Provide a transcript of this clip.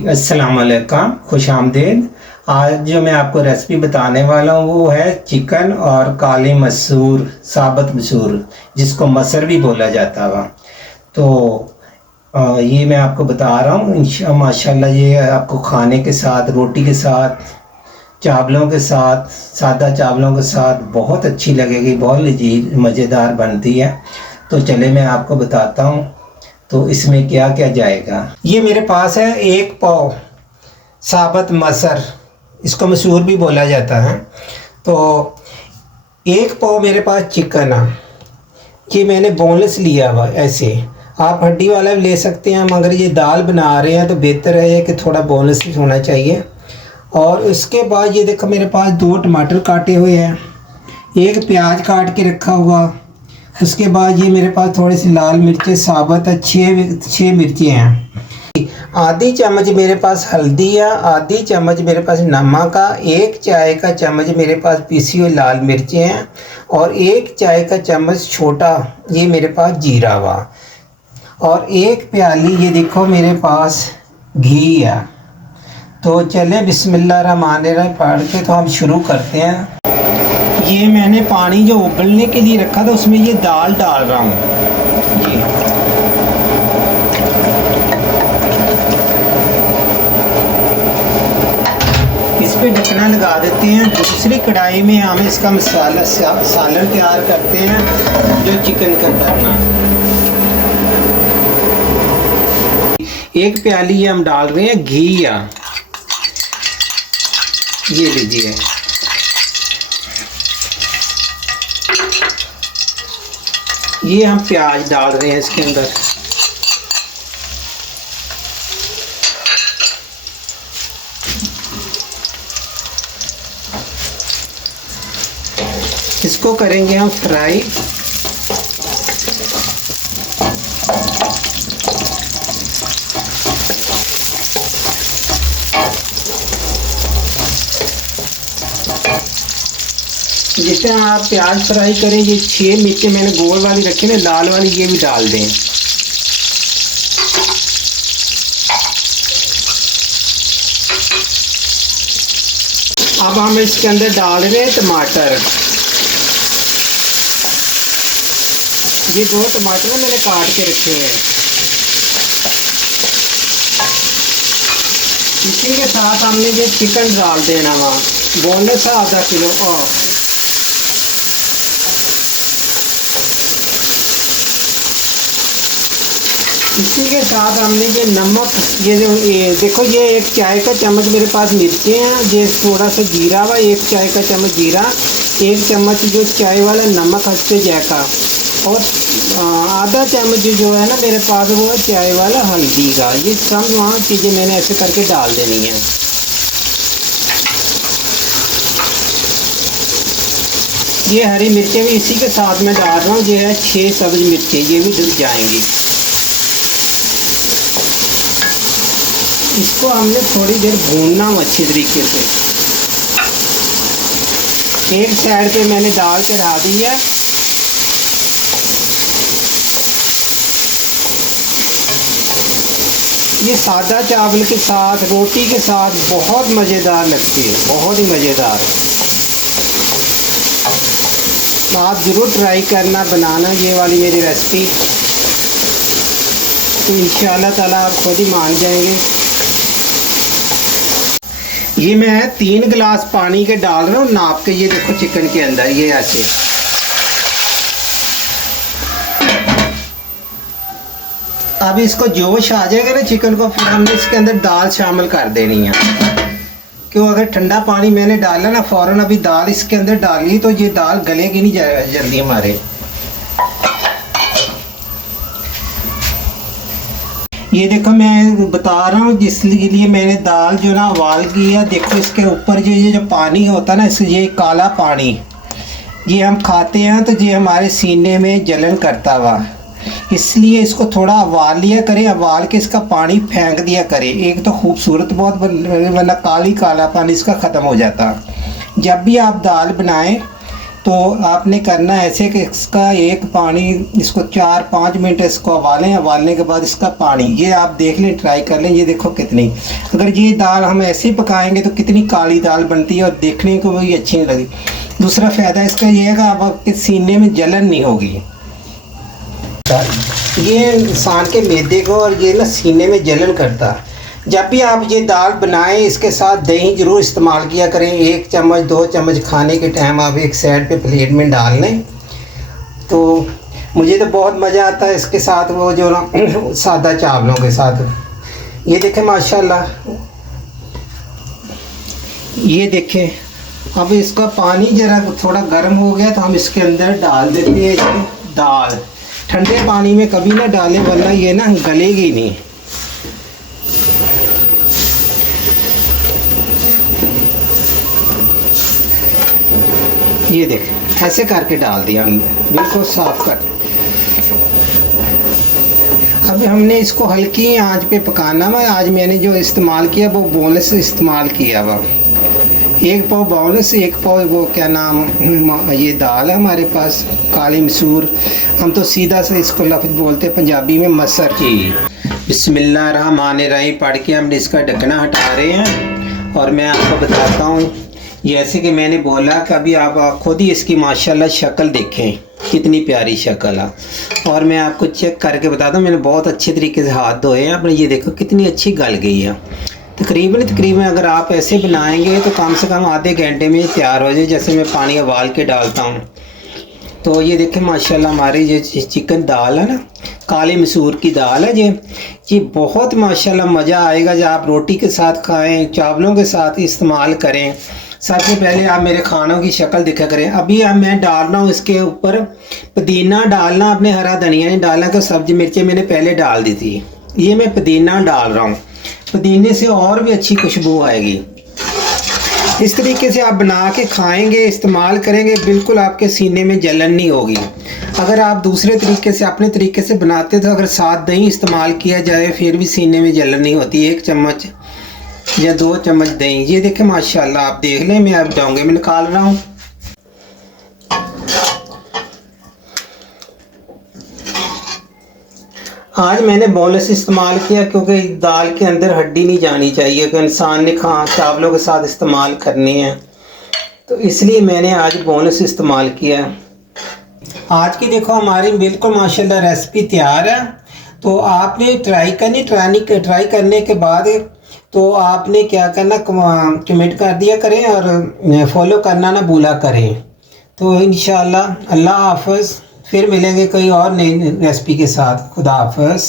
अस्सलाम वालेकुम, खुश आमदीद। आज जो मैं आपको रेसिपी बताने वाला हूँ वो है चिकन और काली मसूर, साबुत मसूर, जिसको मसर भी बोला जाता है। तो ये मैं आपको बता रहा हूँ। माशाल्लाह ये आपको खाने के साथ, रोटी के साथ, चावलों के साथ, सादा चावलों के साथ बहुत अच्छी लगेगी, बहुत लजीज मज़ेदार बनती है। तो चले मैं आपको बताता हूँ। तो इसमें क्या क्या जाएगा। ये मेरे पास है 1 पाव साबुत मसर, इसको मसूर भी बोला जाता है। तो 1 पाव मेरे पास चिकन है, ये मैंने बोनलेस लिया हुआ। ऐसे आप हड्डी वाला भी ले सकते हैं, मगर ये दाल बना रहे हैं तो बेहतर है कि थोड़ा बोनलेस होना चाहिए। और उसके बाद ये देखो मेरे पास 2 टमाटर काटे हुए हैं, 1 प्याज काट के रखा हुआ। उसके बाद ये मेरे पास थोड़ी सी लाल मिर्चें साबुत है, 6 मिर्चें हैं। आधी चम्मच मेरे पास हल्दी है, आधी चम्मच मेरे पास नमक का, 1 चाय का चम्मच मेरे पास पीसी हुई लाल मिर्चें हैं, और 1 चाय का चम्मच छोटा ये मेरे पास जीरा हुआ, और 1 प्याली ये देखो मेरे पास घी है। तो चले बिस्मिल्लाहिर्रहमानिर्रहीम पढ़ के तो हम शुरू करते हैं। ये मैंने पानी जो उबलने के लिए रखा था उसमें ये दाल डाल रहा हूँ। ये इस पे ढकना लगा देते हैं। दूसरी कढ़ाई में हम इसका मसाला सालन तैयार करते हैं जो चिकन का करना। 1 प्याली ये हम डाल रहे हैं घी, या ये लीजिए। ये हम प्याज डाल रहे हैं इसके अंदर। इसको करेंगे हम फ्राई। जितना आप प्याज फ्राई करें, ये 6 मिर्चें मैंने गोल वाली रखी ना, लाल वाली ये भी डाल दें। अब हम इसके अंदर डाल रहे हैं टमाटर। ये 2 टमाटर मैंने काट के रखे हैं। इसी के साथ हमने ये चिकन डाल देना वहाँ, बोनलेस है, आधा किलो। इसी के साथ हमने ये नमक, ये देखो ये 1 चाय का चम्मच मेरे पास मिर्चें हैं, ये थोड़ा सा जीरा वा, 1 चाय का चम्मच जीरा, 1 चम्मच जो चाय वाला नमक हंसते जायका, और आधा चम्मच जो है ना मेरे पास वो है चाय वाला हल्दी का। ये सब वहाँ चीज़ें मैंने ऐसे करके डाल देनी है। ये हरी मिर्चें भी इसी के साथ में डाल रहा हूँ। ये है 6 सब्ज़ मिर्चें, ये भी डल जाएंगी। इसको हमने थोड़ी देर भूनना हो अच्छी तरीके से। एक साइड पे मैंने दाल चढ़ा दी है। ये सादा चावल के साथ, रोटी के साथ बहुत मज़ेदार लगती है, बहुत ही मज़ेदार। आप ज़रूर ट्राई करना, बनाना ये वाली मेरी रेसिपी, तो इंशाअल्लाह ताला आप खुद ही मान जाएंगे। ये मैं 3 गिलास पानी के डाल रहा हूँ नाप के। ये देखो चिकन के अंदर ये ऐसे। अब इसको जोश आ जाएगा ना चिकन को, फिर हमने इसके अंदर दाल शामिल कर देनी है। क्यों, अगर ठंडा पानी मैंने डाला ना फ़ौरन अभी दाल इसके अंदर डाली तो ये दाल गलेगी नहीं जल्दी हमारे। ये देखो मैं बता रहा हूँ जिस लिए मैंने दाल जो ना उबाल की है। देखो इसके ऊपर जो पानी होता है ना, इस ये काला पानी, ये हम खाते हैं तो ये हमारे सीने में जलन करता हुआ, इसलिए इसको थोड़ा उबाल लिया करें। उबाल के इसका पानी फेंक दिया करें। एक तो खूबसूरत बहुत, वरना काला पानी इसका ख़त्म हो जाता। जब भी आप दाल बनाएं तो आपने करना ऐसे कि इसका एक पानी, इसको 4-5 मिनट इसको उबालें। उबालने के बाद इसका पानी ये आप देख लें, ट्राई कर लें। ये देखो कितनी, अगर ये दाल हम ऐसे ही पकाएंगे तो कितनी काली दाल बनती है और देखने को भी अच्छी नहीं लगी। दूसरा फ़ायदा इसका ये है कि आपके सीने में जलन नहीं होगी। ये इंसान के मैदे को और ये ना सीने में जलन करता है। जब भी आप ये दाल बनाएं इसके साथ दही ज़रूर इस्तेमाल किया करें। 1 चम्मच 2 चम्मच खाने के टाइम आप एक साइड पे प्लेट में डाल लें। तो मुझे तो बहुत मज़ा आता है इसके साथ, वो जो ना सादा चावलों के साथ। ये देखें माशाल्लाह, ये देखें। अब इसका पानी ज़रा थोड़ा गर्म हो गया तो हम इसके अंदर डाल देते हैं इसमें दाल। ठंडे पानी में कभी ना डालें वरना ये ना गलेगी नहीं। ये देखें ऐसे करके डाल दिया हमने, बिल्कुल साफ कर। अब हमने इसको हल्की आंच पे पकाना है। आज मैंने जो इस्तेमाल किया वो बोनस इस्तेमाल किया हुआ, 1 पाव बोनस, 1 पाव वो क्या नाम, ये दाल है हमारे पास काली मसूर। हम तो सीधा से इसको लफ्ज़ बोलते हैं पंजाबी में मसर। जी बिस्मिल्लाहिर्रहमानिर्रहीम पढ़ के हम इसका ढक्कना हटा रहे हैं और मैं आपको बताता हूँ। जैसे कि मैंने बोला कि अभी आप खुद ही इसकी माशाल्लाह शक्ल देखें, कितनी प्यारी शक्ल है। और मैं आपको चेक करके बताता हूँ, मैंने बहुत अच्छे तरीके से हाथ धोए हैं अपने। ये देखो कितनी अच्छी गल गई है। तकरीबन अगर आप ऐसे बनाएंगे तो कम से कम आधे घंटे में तैयार हो जाए। जैसे मैं पानी उबाल के डालता हूँ तो ये देखें माशाल्लाह हमारी ये चिकन दाल है ना, काली मसूर की दाल है। ये बहुत माशाल्लाह मज़ा आएगा जब आप रोटी के साथ खाएं, चावलों के साथ इस्तेमाल करें। सबसे पहले आप मेरे खानों की शक्ल दिखा करें। अभी अब मैं डाल रहा हूँ इसके ऊपर पुदीना डालना, अपने हरा धनिया नहीं डालना, तो सब्जी मिर्चें मैंने पहले डाल दी थी। ये मैं पुदीना डाल रहा हूँ, पुदीने से और भी अच्छी खुशबू आएगी। इस तरीके से आप बना के खाएंगे, इस्तेमाल करेंगे, बिल्कुल आपके सीने में जलन नहीं होगी। अगर आप दूसरे तरीके से अपने तरीके से बनाते तो अगर साथ दही इस्तेमाल किया जाए फिर भी सीने में जलन नहीं होती। 1 चम्मच या 2 चम्मच दही। ये देखें माशाल्लाह, आप देख लें। मैं अब डोंगे में निकाल रहा हूँ। आज मैंने बोनस इस्तेमाल किया क्योंकि दाल के अंदर हड्डी नहीं जानी चाहिए कि इंसान ने चावलों के साथ इस्तेमाल करनी है, तो इसलिए मैंने आज बोनस इस्तेमाल किया। आज की देखो हमारी बिल्कुल माशाल्लाह रेसिपी तैयार है। तो आपने ट्राई करने के बाद तो आपने क्या करना, कमेंट कर दिया करें और फॉलो करना ना भूला करें। तो इंशाल्लाह अल्लाह हाफ़िज़, फिर मिलेंगे कोई और नई रेसिपी के साथ। खुदा हाफ़िज़।